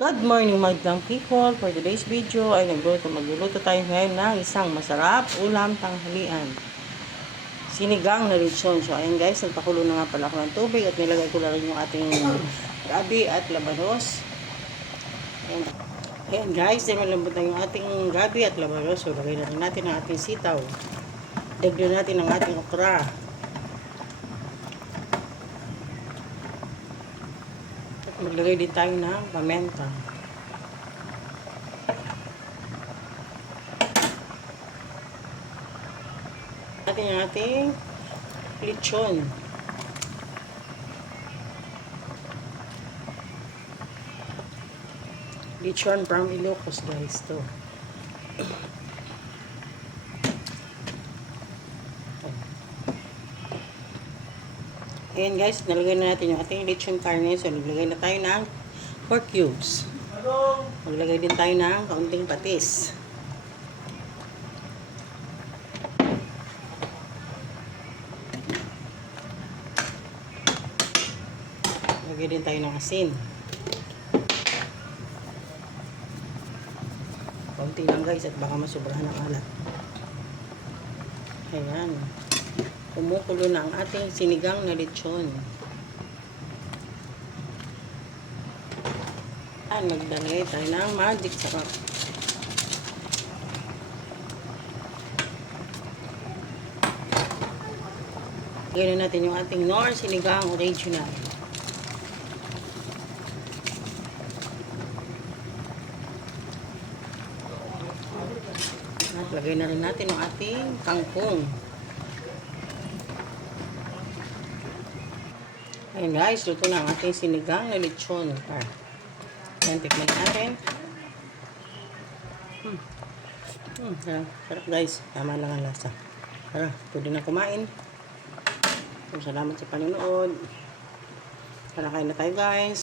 Good morning madlang people. For today's video ay magluluto tayo ngayon ng isang masarap ulam tanghalian. Sinigang na lechon. So ayan guys, nagpakulo na nga pala ako ng tubig at nilagay ko na rin yung ating gabi at labanos. Ayan guys, malambot na yung ating gabi at labanos. So lagay na rin natin ang ating sitaw. Dagdag natin ang ating okra. Maglagay din tayo ng pamenta. Natin yung ating lechon. Lechon from Ilocos guys to. Ayan guys, nalagay na natin yung ating lechon carne. So, naglagay na tayo ng pork cubes. Maglagay din tayo ng kaunting patis. Maglagay din tayo ng asin. Kaunti lang guys at baka masobrahan ng alat. Ayan. Kumukulo na ang ating sinigang na lechon. Magdalay tayo ng magic sarap. Lagyan na natin yung ating Knorr sinigang original. At lagay na rin natin yung ating kangkong. Ayan guys, luto na ang ating sinigang na lechon. Ayan, tikman natin. Sarap guys. Tama lang ang lasa. Tara, pwede na kumain. Salamat sa panonood. Tara, kain na tayo guys.